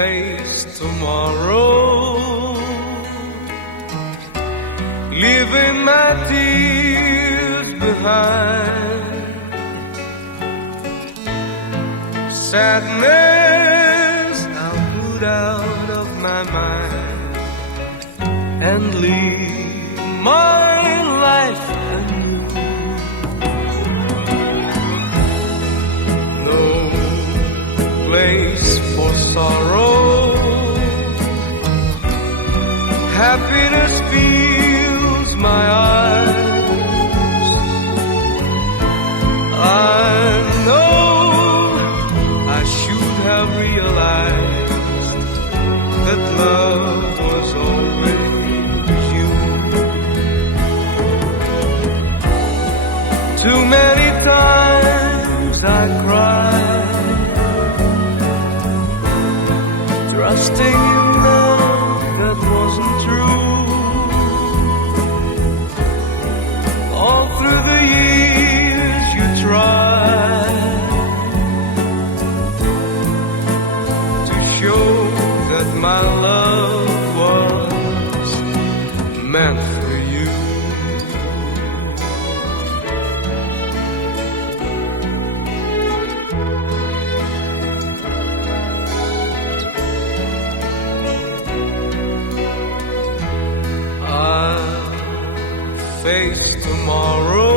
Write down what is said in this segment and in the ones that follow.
face tomorrow, leaving my tears behind. Sadness I'll put out of my mind and live my life anew. No place for sorrow, happiness fills my eyes. I know I should have realized that love was always you. Too many times I cried, trusting in love that wasn't true. All through the years you tried to show that my love was meant for you. I'll face tomorrow,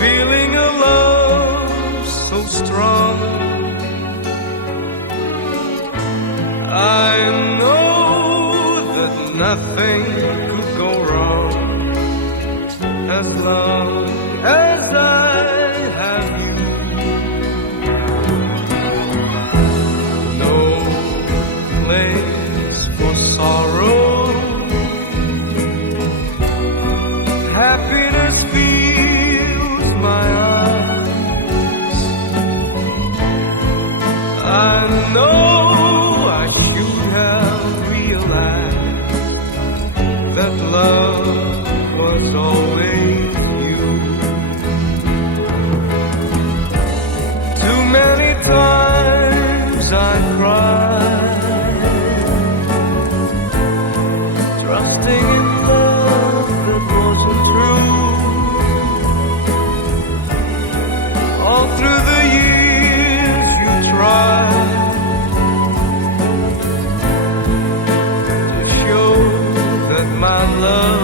feeling a love so strong. I know that nothing could go wrong as long as I have you. No place for sorrow, happiness fills my eyes. I know I should have realized that love was always you. Too many times I cried, trusting in love that wasn't true. All through the years you tried to show that my love